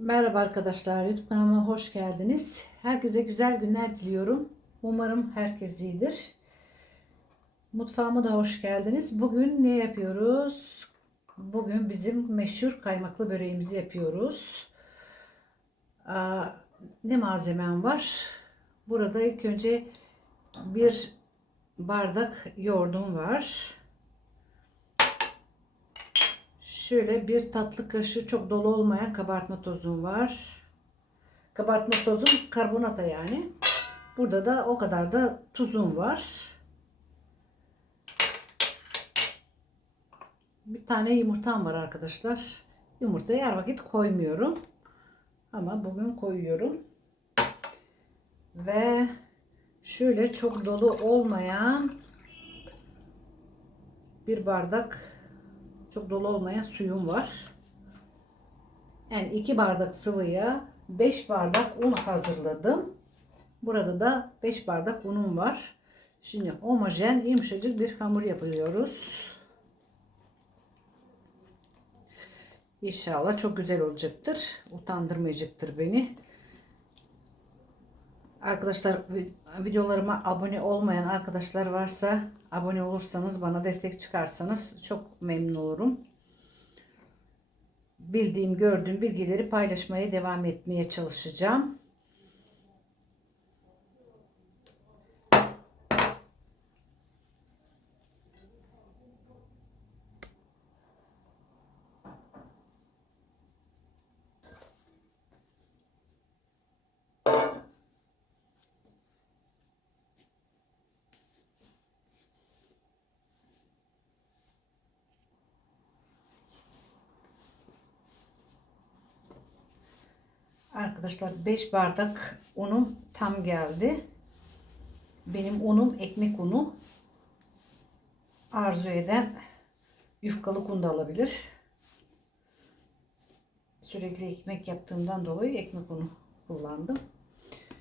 Merhaba arkadaşlar, YouTube kanalıma hoş geldiniz. Herkese güzel günler diliyorum. Umarım herkes iyidir. Mutfağıma da hoş geldiniz. Bugün ne yapıyoruz? Bugün bizim meşhur kaymaklı böreğimizi yapıyoruz. Aa, ne malzemem var? Burada ilk önce bir bardak yoğurdum var. Şöyle bir tatlı kaşığı çok dolu olmayan kabartma tozum var. Kabartma tozum karbonata yani. Burada da o kadar da tuzum var. Bir tane yumurtam var arkadaşlar. Yumurtayı her vakit koymuyorum. Ama bugün koyuyorum. Ve şöyle çok dolu olmayan bir bardak çok dolu olmayan suyum var. Yani 2 bardak sıvıya 5 bardak un hazırladım. Burada da 5 bardak unum var. Şimdi homojen yumuşacık bir hamur yapıyoruz. İnşallah çok güzel olacaktır. Utandırmayacaktır beni. Arkadaşlar videolarıma abone olmayan arkadaşlar varsa abone olursanız bana destek çıkarsanız çok memnun olurum. Bildiğim gördüğüm bilgileri paylaşmaya devam etmeye çalışacağım. Arkadaşlar 5 bardak unum tam geldi. Benim unum ekmek unu. Arzu eden yufkalık un da alabilir. Sürekli ekmek yaptığımdan dolayı ekmek unu kullandım.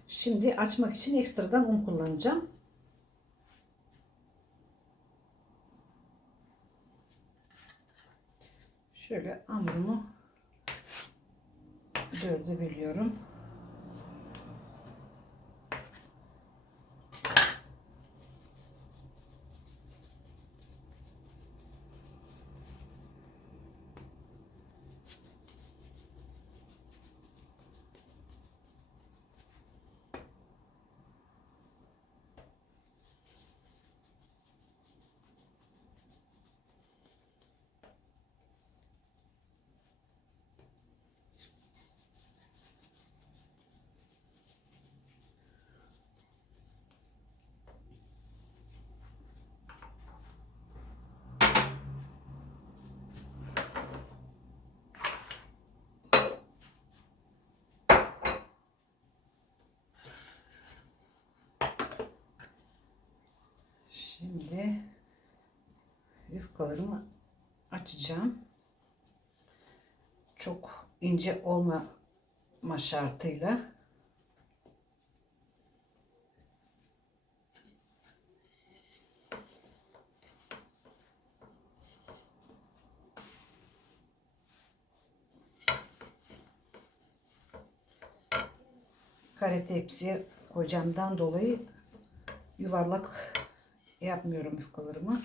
Şimdi açmak için ekstradan un kullanacağım. Şöyle hamurumu dörde bölüyorum. Şimdi yufkalarımı açacağım. Çok ince olmama şartıyla. Kare tepsiye koyacağımdan dolayı yuvarlak yapmıyorum yufkalarımı.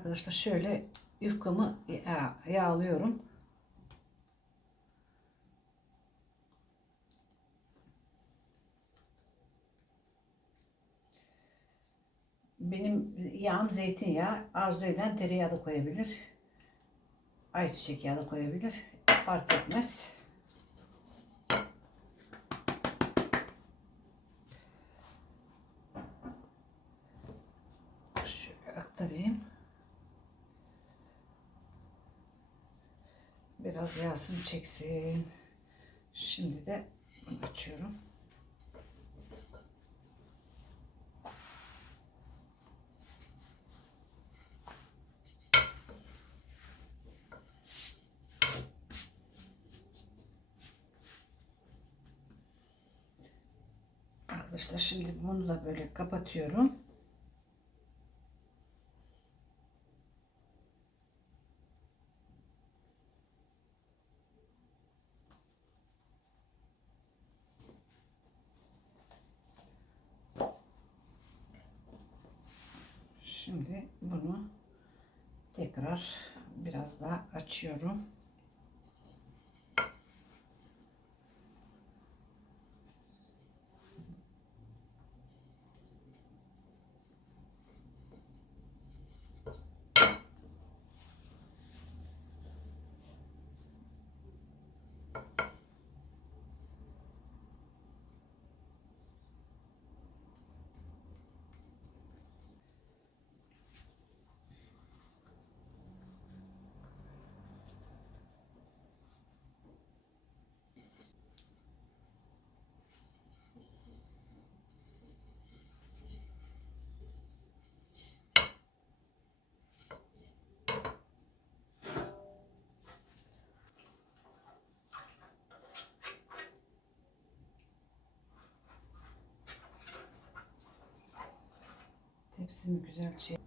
Arkadaşlar şöyle yufkamı ya- yağlıyorum. Benim yağım zeytinyağı. Arzu eden tereyağı da koyabilir. Ayçiçek yağı da koyabilir. Fark etmez. Şöyle aktarayım. Biraz yağsını çeksin. Şimdi de bunu açıyorum. Arkadaşlar şimdi bunu da böyle kapatıyorum. Şimdi bunu tekrar biraz daha açıyorum. Tepsimi güzelce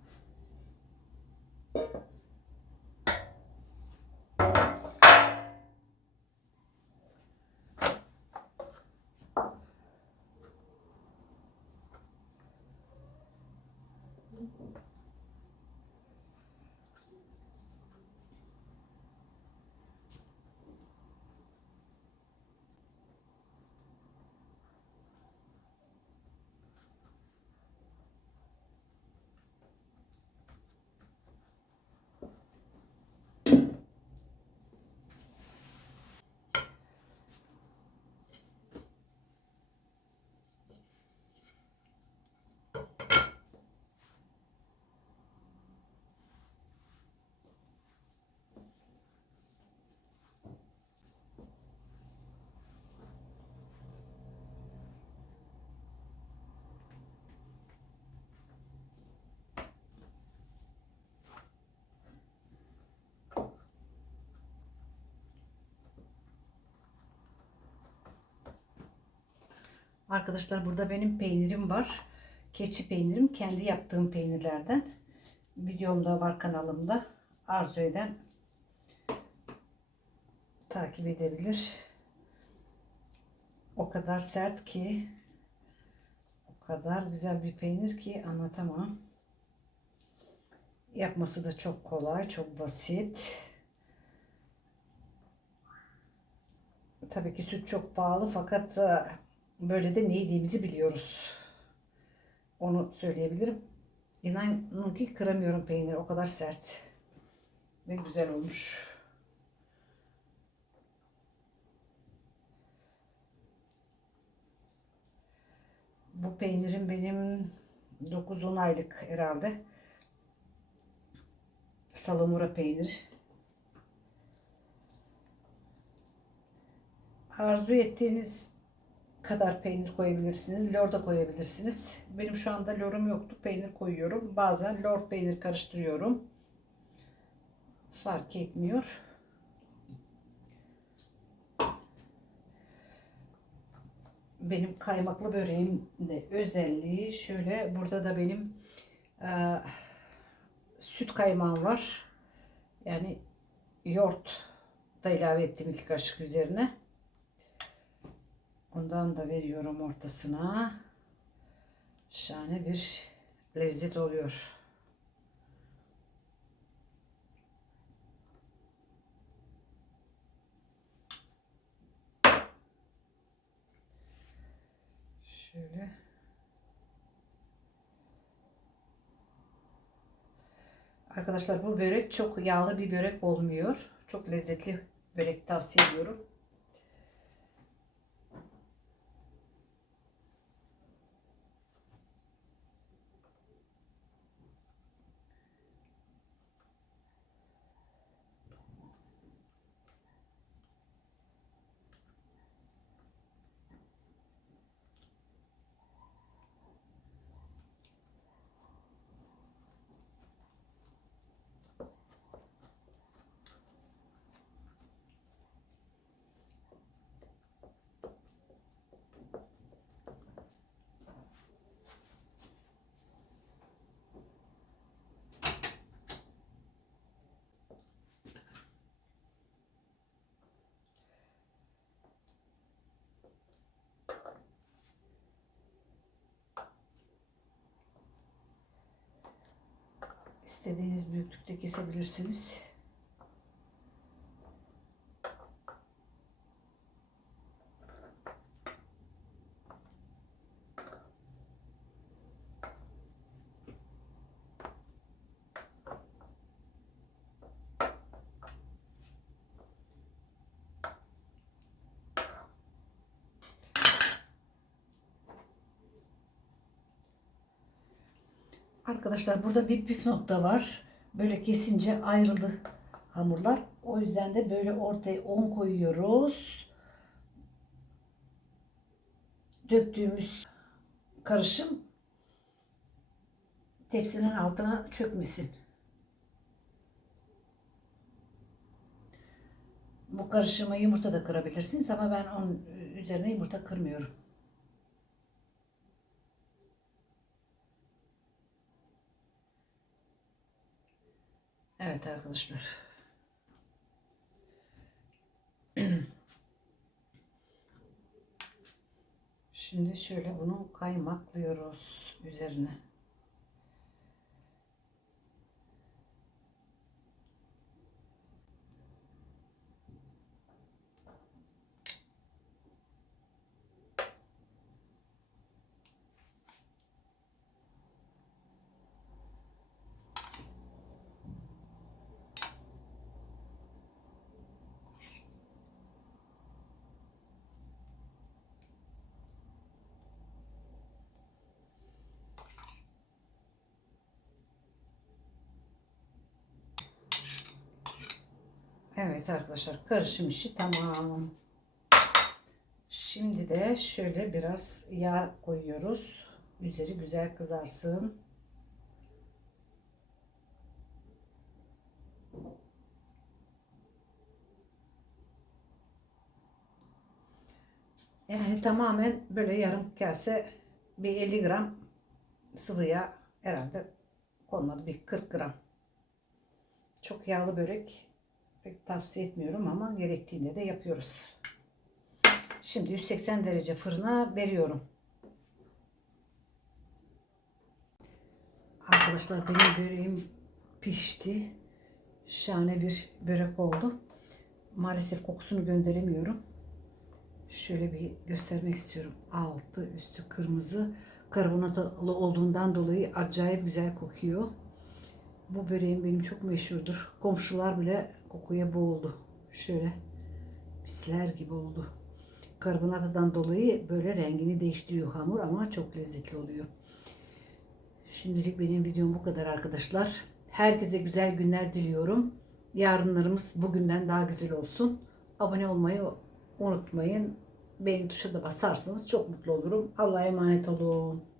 Arkadaşlar burada benim peynirim var. Keçi peynirim. Kendi yaptığım peynirlerden. Videomda var kanalımda. Arzu eden takip edebilir. O kadar sert ki o kadar güzel bir peynir ki anlatamam. Yapması da çok kolay, çok basit. Tabii ki süt çok pahalı fakat e, böyle de ne yediğimizi biliyoruz. Onu söyleyebilirim. İnanın ki kıramıyorum peyniri. O kadar sert. Ve güzel olmuş. Bu peynirim benim 9-10 aylık herhalde. Salamura peynir. Arzu ettiğiniz kadar peynir koyabilirsiniz. Lor da koyabilirsiniz. Benim şu anda lorum yoktu. Peynir koyuyorum. Bazen lor peynir karıştırıyorum. Fark etmiyor. Benim kaymaklı böreğim de özelliği şöyle. Burada da benim e, süt kaymağım var. Yani yoğurt da ilave ettim iki kaşık üzerine. Ondan da veriyorum ortasına. Şahane bir lezzet oluyor. Şöyle. Arkadaşlar bu börek çok yağlı bir börek olmuyor. Çok lezzetli börek tavsiye ediyorum. İstediğiniz büyüklükte kesebilirsiniz. Arkadaşlar burada bir püf nokta var. Böyle kesince ayrıldı hamurlar. O yüzden de böyle ortaya un koyuyoruz. Döktüğümüz karışım tepsinin altına çökmesin. Bu karışımı yumurta da kırabilirsiniz ama ben onun üzerine yumurta kırmıyorum. Evet arkadaşlar. Şimdi şöyle bunu kaymaklıyoruz üzerine. Evet arkadaşlar karışım işi tamam. Şimdi de şöyle biraz yağ koyuyoruz. Üzeri güzel kızarsın. Yani tamamen böyle yarım kase bir 50 gram sıvı yağ herhalde konmadı bir 40 gram. Çok yağlı börek pek tavsiye etmiyorum ama gerektiğinde de yapıyoruz. Şimdi 180 derece fırına veriyorum. Arkadaşlar benim böreğim pişti. Şahane bir börek oldu. Maalesef kokusunu gönderemiyorum. Şöyle bir göstermek istiyorum. Altı üstü kırmızı karbonatlı olduğundan dolayı acayip güzel kokuyor. Bu böreğim benim çok meşhurdur. Komşular bile kokuya boğuldu. Şöyle pisler gibi oldu. Karbonatadan dolayı böyle rengini değiştiriyor hamur ama çok lezzetli oluyor. Şimdilik benim videom bu kadar arkadaşlar. Herkese güzel günler diliyorum. Yarınlarımız bugünden daha güzel olsun. Abone olmayı unutmayın. Beğeni tuşuna da basarsanız çok mutlu olurum. Allah'a emanet olun.